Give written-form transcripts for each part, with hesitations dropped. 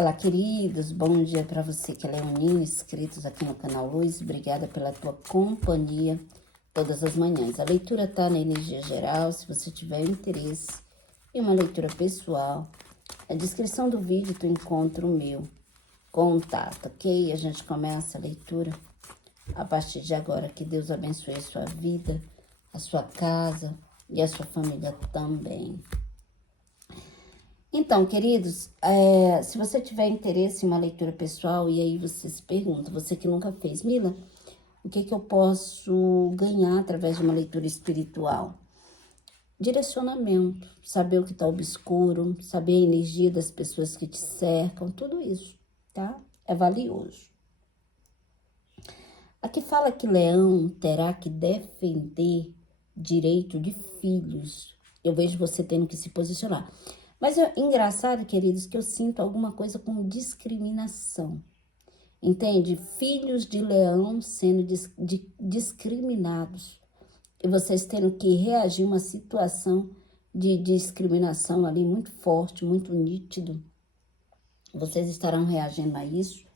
Olá, queridos, bom dia para você que é leonino, inscritos aqui no canal Luz. Obrigada pela tua companhia todas as manhãs. A leitura tá na energia geral. Se você tiver interesse em uma leitura pessoal, na descrição do vídeo tu encontra o meu contato, ok? A gente começa a leitura a partir de agora. Que Deus abençoe a sua vida, a sua casa e a sua família também. Então, queridos, se você tiver interesse em uma leitura pessoal, e aí você se pergunta, você que nunca fez, Mila, o que eu posso ganhar através de uma leitura espiritual? Direcionamento, saber o que está obscuro, saber a energia das pessoas que te cercam, tudo isso, tá? É valioso. Aqui fala que Leão terá que defender direito de filhos. Eu vejo você tendo que se posicionar. Mas é engraçado, queridos, que eu sinto alguma coisa com discriminação. Entende? Filhos de Leão sendo discriminados. E vocês tendo que reagir a uma situação de discriminação ali muito forte, muito nítido. Vocês estarão reagindo a isso.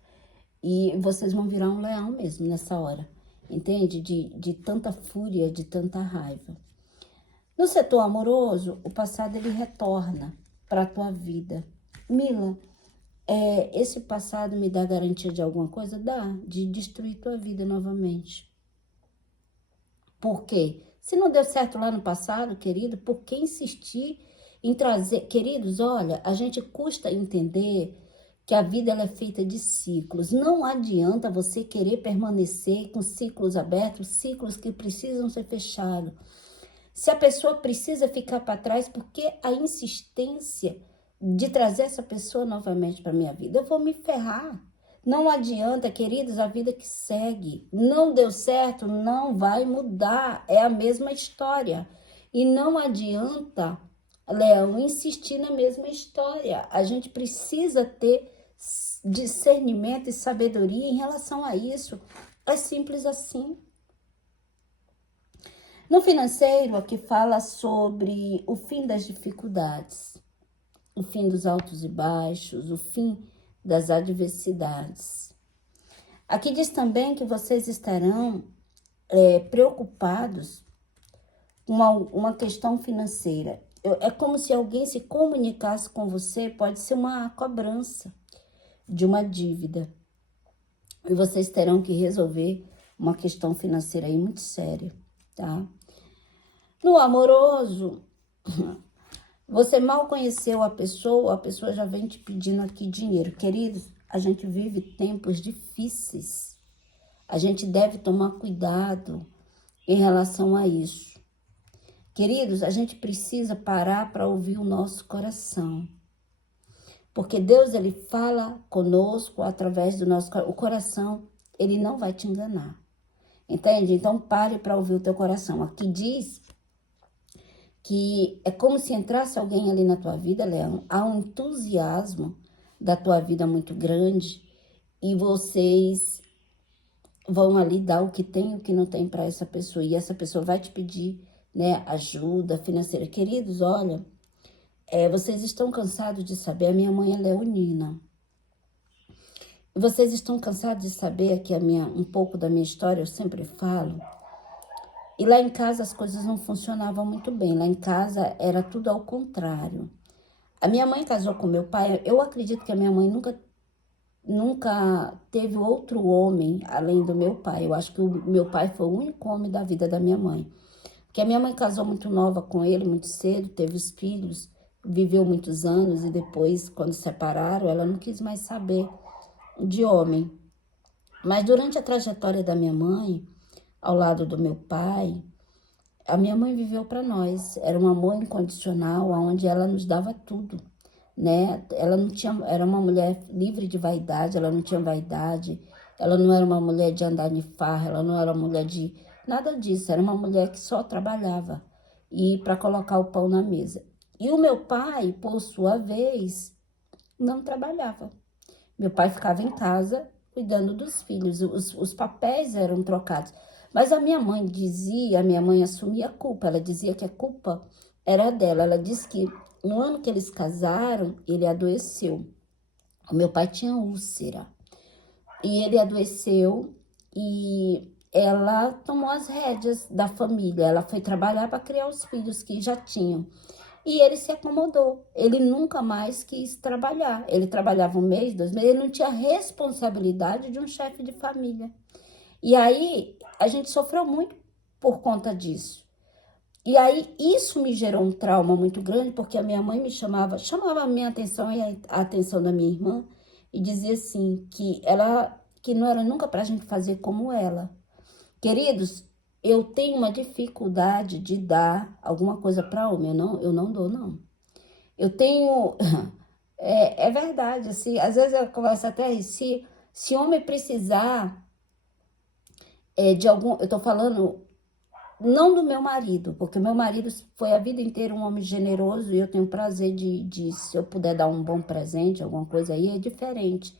E vocês vão virar um leão mesmo nessa hora. Entende? De tanta fúria, de tanta raiva. No setor amoroso, o passado ele retorna para a tua vida. Mila, esse passado me dá garantia de alguma coisa? Dá, de destruir tua vida novamente. Por quê? Se não deu certo lá no passado, querido, por que insistir em trazer... Queridos, olha, a gente custa entender que a vida ela é feita de ciclos. Não adianta você querer permanecer com ciclos abertos, ciclos que precisam ser fechados. Se a pessoa precisa ficar para trás, porque a insistência de trazer essa pessoa novamente para minha vida, eu vou me ferrar. Não adianta, queridos, a vida que segue. Não deu certo, não vai mudar. É a mesma história. E não adianta, Leão, insistir na mesma história. A gente precisa ter discernimento e sabedoria em relação a isso. É simples assim. No financeiro, aqui fala sobre o fim das dificuldades, o fim dos altos e baixos, o fim das adversidades. Aqui diz também que vocês estarão preocupados com uma questão financeira. É como se alguém se comunicasse com você, pode ser uma cobrança de uma dívida. E vocês terão que resolver uma questão financeira aí muito séria, tá? No amoroso, você mal conheceu a pessoa já vem te pedindo aqui dinheiro. Queridos, a gente vive tempos difíceis. A gente deve tomar cuidado em relação a isso. Queridos, a gente precisa parar para ouvir o nosso coração. Porque Deus, ele fala conosco através do nosso coração. O coração, ele não vai te enganar. Entende? Então, pare para ouvir o teu coração. Aqui diz que é como se entrasse alguém ali na tua vida, Leão. Há um entusiasmo da tua vida muito grande e vocês vão ali dar o que tem e o que não tem para essa pessoa. E essa pessoa vai te pedir, né, ajuda financeira. Queridos, olha, vocês estão cansados de saber, a minha mãe é leonina. E vocês estão cansados de saber que um pouco da minha história, eu sempre falo. E lá em casa as coisas não funcionavam muito bem. Lá em casa era tudo ao contrário. A minha mãe casou com meu pai. Eu acredito que a minha mãe nunca teve outro homem além do meu pai. Eu acho que o meu pai foi o único homem da vida da minha mãe. Porque a minha mãe casou muito nova com ele, muito cedo, teve os filhos, viveu muitos anos e depois, quando separaram, ela não quis mais saber de homem. Mas durante a trajetória da minha mãe, ao lado do meu pai, a minha mãe viveu para nós. Era um amor incondicional, onde ela nos dava tudo, né? Ela não tinha, era uma mulher livre de vaidade, ela não tinha vaidade, ela não era uma mulher de andar de farra, ela não era uma mulher de nada disso, era uma mulher que só trabalhava e para colocar o pão na mesa. E o meu pai, por sua vez, não trabalhava. Meu pai ficava em casa cuidando dos filhos, os papéis eram trocados. Mas a minha mãe assumia a culpa, ela dizia que a culpa era dela. Ela disse que no ano que eles casaram, ele adoeceu. O meu pai tinha úlcera. E ele adoeceu e ela tomou as rédeas da família. Ela foi trabalhar para criar os filhos que já tinham. E ele se acomodou. Ele nunca mais quis trabalhar. Ele trabalhava 1 mês, 2 meses. Ele não tinha responsabilidade de um chefe de família. E aí, a gente sofreu muito por conta disso. E aí, isso me gerou um trauma muito grande, porque a minha mãe me chamava a minha atenção e a atenção da minha irmã, e dizia assim, que não era nunca pra gente fazer como ela. Queridos, eu tenho uma dificuldade de dar alguma coisa para homem, eu não dou, não. Eu tenho, é verdade, assim, às vezes eu converso até, se homem precisar de algum, eu tô falando, não do meu marido, porque meu marido foi a vida inteira um homem generoso e eu tenho prazer se eu puder dar um bom presente, alguma coisa aí, é diferente.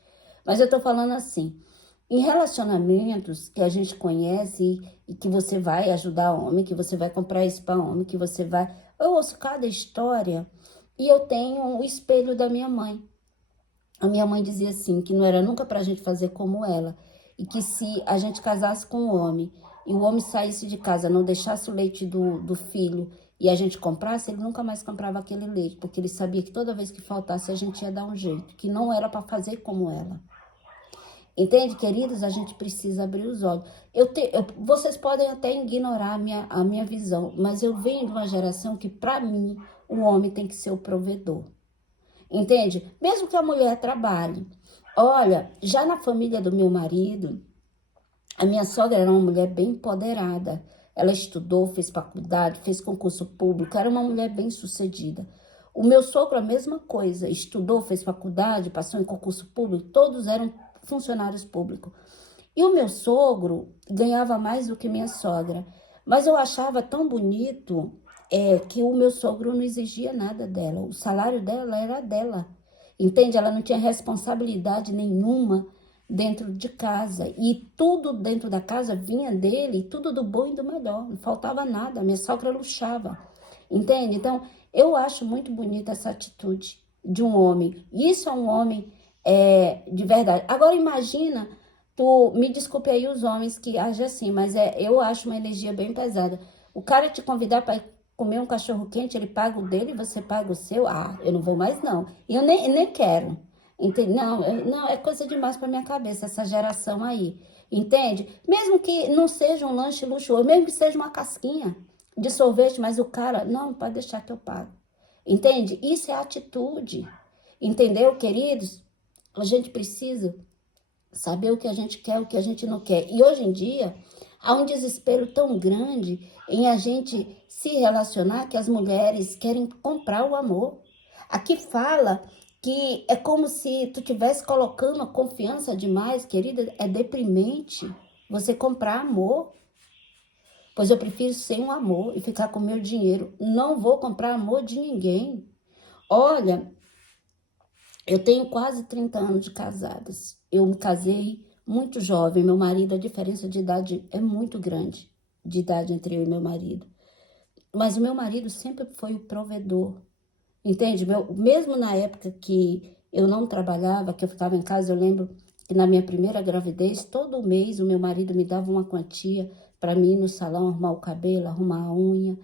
Mas eu tô falando assim, em relacionamentos que a gente conhece e que você vai ajudar homem, que você vai comprar isso para homem, que você vai... Eu ouço cada história e eu tenho o espelho da minha mãe. A minha mãe dizia assim, que não era nunca pra gente fazer como ela. E que se a gente casasse com um homem e o homem saísse de casa, não deixasse o leite do filho e a gente comprasse, ele nunca mais comprava aquele leite, porque ele sabia que toda vez que faltasse a gente ia dar um jeito, que não era para fazer como ela. Entende, queridos? A gente precisa abrir os olhos. Vocês podem até ignorar a minha visão, mas eu venho de uma geração que, para mim, o homem tem que ser o provedor. Entende? Mesmo que a mulher trabalhe. Olha, já na família do meu marido, a minha sogra era uma mulher bem empoderada. Ela estudou, fez faculdade, fez concurso público, era uma mulher bem sucedida. O meu sogro, a mesma coisa, estudou, fez faculdade, passou em concurso público, todos eram funcionários públicos. E o meu sogro ganhava mais do que minha sogra. Mas eu achava tão bonito que o meu sogro não exigia nada dela. O salário dela era dela. Entende? Ela não tinha responsabilidade nenhuma dentro de casa. E tudo dentro da casa vinha dele, tudo do bom e do melhor. Não faltava nada. Minha sogra luxava. Entende? Então, eu acho muito bonita essa atitude de um homem. Isso é um homem de verdade. Agora, imagina... me desculpe aí os homens que agem assim, mas eu acho uma energia bem pesada. O cara te convidar para comer um cachorro quente, ele paga o dele, você paga o seu. Ah, eu não vou mais não. E eu nem quero. Entende? Não, é coisa demais para minha cabeça essa geração aí. Entende? Mesmo que não seja um lanche luxuoso, mesmo que seja uma casquinha de sorvete, mas o cara, não, pode deixar que eu pago. Entende? Isso é atitude. Entendeu, queridos? A gente precisa saber o que a gente quer, o que a gente não quer. E hoje em dia, há um desespero tão grande em a gente se relacionar que as mulheres querem comprar o amor. Aqui fala que é como se tu estivesse colocando a confiança demais, querida, é deprimente você comprar amor. Pois eu prefiro ser um amor e ficar com meu dinheiro. Não vou comprar amor de ninguém. Olha, eu tenho quase 30 anos de casadas. Eu me casei muito jovem. Meu marido, a diferença de idade é muito grande, de idade entre eu e meu marido. Mas o meu marido sempre foi o provedor. Entende? Mesmo na época que eu não trabalhava, que eu ficava em casa, eu lembro que na minha primeira gravidez, todo mês o meu marido me dava uma quantia para mim ir no salão arrumar o cabelo, arrumar a unha.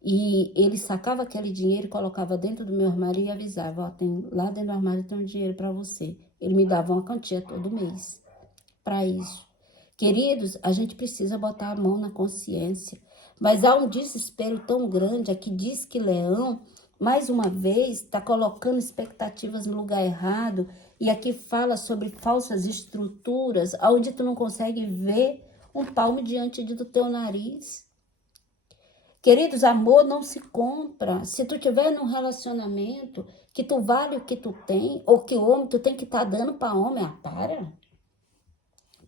E ele sacava aquele dinheiro e colocava dentro do meu armário e avisava, ó, lá dentro do armário tem um dinheiro para você. Ele me dava uma quantia todo mês para isso. Queridos, a gente precisa botar a mão na consciência. Mas há um desespero tão grande, aqui diz que Leão, mais uma vez, está colocando expectativas no lugar errado. E aqui fala sobre falsas estruturas, onde tu não consegue ver um palmo diante do teu nariz. Queridos, amor não se compra. Se tu tiver num relacionamento que tu vale o que tu tem, ou que homem, tu tem que estar dando para homem, para.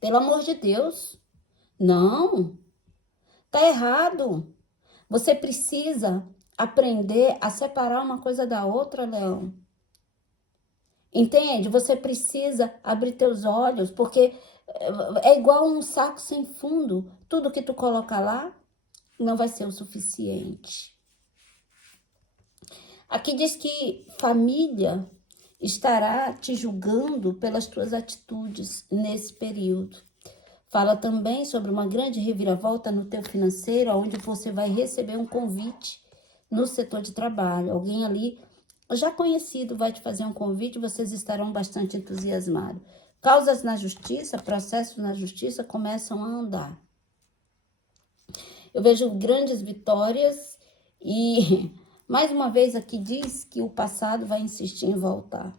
Pelo amor de Deus. Não. Tá errado. Você precisa aprender a separar uma coisa da outra, Leão. Entende? Você precisa abrir teus olhos, porque é igual um saco sem fundo. Tudo que tu coloca lá não vai ser o suficiente. Aqui diz que família estará te julgando pelas tuas atitudes nesse período. Fala também sobre uma grande reviravolta no teu financeiro, onde você vai receber um convite no setor de trabalho. Alguém ali já conhecido vai te fazer um convite, vocês estarão bastante entusiasmados. Causas na justiça, processos na justiça começam a andar. Eu vejo grandes vitórias e, mais uma vez, aqui diz que o passado vai insistir em voltar.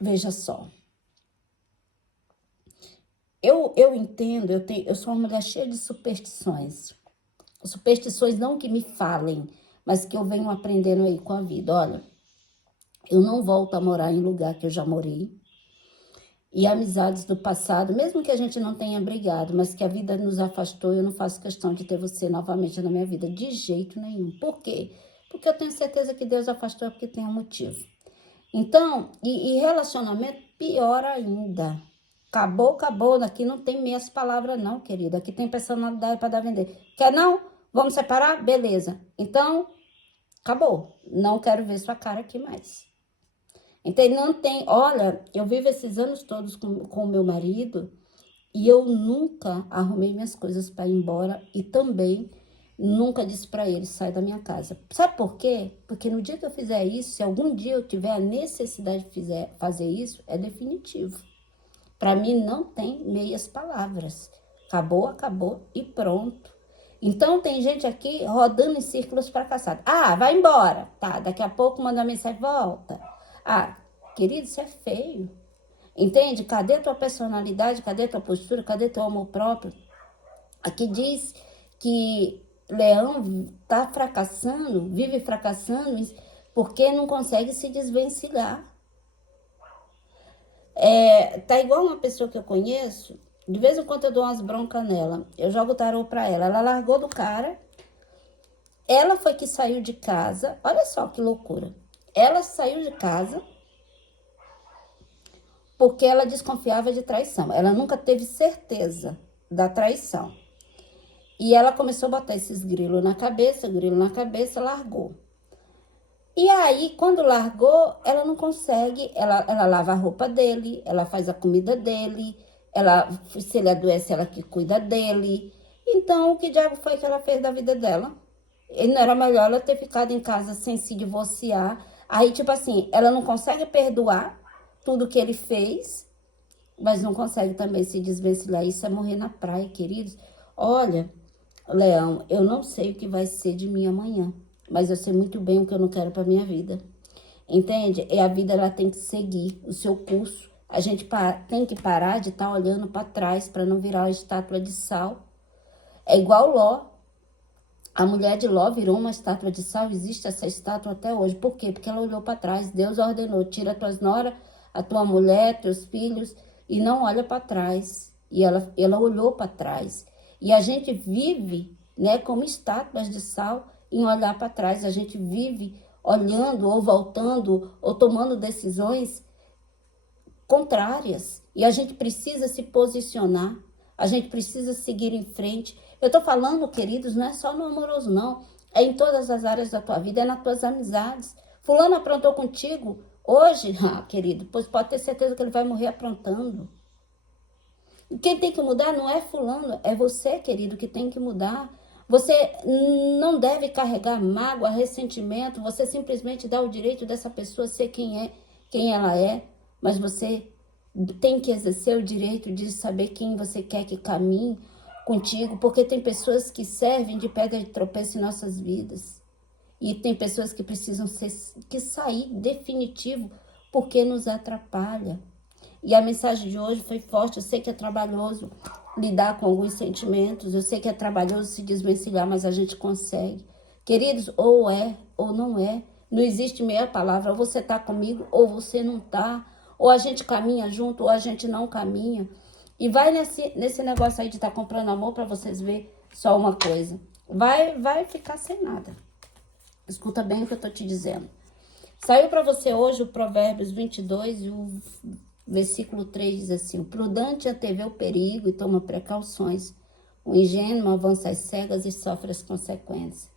Veja só. Eu entendo, eu sou uma mulher cheia de superstições. Superstições não que me falem, mas que eu venho aprendendo aí com a vida. Olha, eu não volto a morar em lugar que eu já morei. E amizades do passado, mesmo que a gente não tenha brigado, mas que a vida nos afastou, eu não faço questão de ter você novamente na minha vida, de jeito nenhum. Por quê? Porque eu tenho certeza que Deus afastou é porque tem um motivo. Então, e relacionamento, pior ainda. Acabou, acabou. Aqui não tem meias palavras não, querida. Aqui tem personalidade para dar a vender. Quer não? Vamos separar? Beleza. Então, acabou. Não quero ver sua cara aqui mais. Então, não tem... Olha, eu vivo esses anos todos com o meu marido e eu nunca arrumei minhas coisas para ir embora e também nunca disse para ele, sai da minha casa. Sabe por quê? Porque no dia que eu fizer isso, se algum dia eu tiver a necessidade de fazer isso, é definitivo. Para mim não tem meias palavras. Acabou, acabou e pronto. Então tem gente aqui rodando em círculos fracassados. Ah, vai embora. Tá, daqui a pouco manda mensagem, volta. Ah, querido, isso é feio. Entende? Cadê tua personalidade? Cadê tua postura? Cadê teu amor próprio? Aqui diz que Leão tá fracassando, vive fracassando, porque não consegue se desvencilhar. Tá igual uma pessoa que eu conheço, de vez em quando eu dou umas broncas nela, eu jogo tarô pra ela largou do cara, ela foi que saiu de casa, olha só que loucura, ela saiu de casa porque ela desconfiava de traição, ela nunca teve certeza da traição, e ela começou a botar esses grilos na cabeça, largou. E aí, quando largou, ela não consegue, ela lava a roupa dele, ela faz a comida dele, se ele adoece, ela que cuida dele. Então, o que diabo foi que ela fez da vida dela? E não era melhor ela ter ficado em casa sem se divorciar? Aí, tipo assim, ela não consegue perdoar tudo que ele fez, mas não consegue também se desvencilhar. Isso é morrer na praia, queridos. Olha, Leão, eu não sei o que vai ser de mim amanhã, mas eu sei muito bem o que eu não quero para minha vida. Entende? E a vida, ela tem que seguir o seu curso. A gente tem que parar de estar olhando para trás para não virar uma estátua de sal. É igual Ló. A mulher de Ló virou uma estátua de sal. Existe essa estátua até hoje. Por quê? Porque ela olhou para trás. Deus ordenou, tira tuas noras, a tua mulher, teus filhos, e não olha para trás. E ela olhou para trás. E a gente vive, né, como estátuas de sal em olhar para trás. A gente vive olhando ou voltando ou tomando decisões contrárias. E a gente precisa se posicionar. A gente precisa seguir em frente. Eu tô falando, queridos, não é só no amoroso, não. É em todas as áreas da tua vida, é nas tuas amizades. Fulano aprontou contigo hoje, querido, pois pode ter certeza que ele vai morrer aprontando. Quem tem que mudar não é fulano, é você, querido, que tem que mudar. Você não deve carregar mágoa, ressentimento, você simplesmente dá o direito dessa pessoa ser quem ela é, mas você tem que exercer o direito de saber quem você quer que caminhe contigo, porque tem pessoas que servem de pedra de tropeço em nossas vidas. E tem pessoas que precisam sair definitivo porque nos atrapalha. E a mensagem de hoje foi forte. Eu sei que é trabalhoso lidar com alguns sentimentos. Eu sei que é trabalhoso se desvencilhar, mas a gente consegue. Queridos, ou é ou não é. Não existe meia palavra. Ou você tá comigo ou você não tá. Ou a gente caminha junto ou a gente não caminha. E vai nesse negócio aí de estar comprando amor para vocês verem só uma coisa. Vai ficar sem nada. Escuta bem o que eu tô te dizendo. Saiu para você hoje o Provérbios 22 e o versículo 3 diz assim: o prudente antevê o perigo e toma precauções. O ingênuo avança às cegas e sofre as consequências.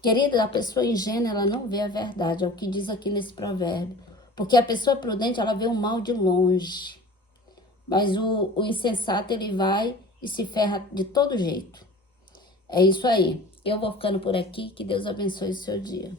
Querida, a pessoa ingênua, ela não vê a verdade, é o que diz aqui nesse provérbio. Porque a pessoa prudente, ela vê o mal de longe. Mas o insensato, ele vai e se ferra de todo jeito. É isso aí. Eu vou ficando por aqui. Que Deus abençoe o seu dia.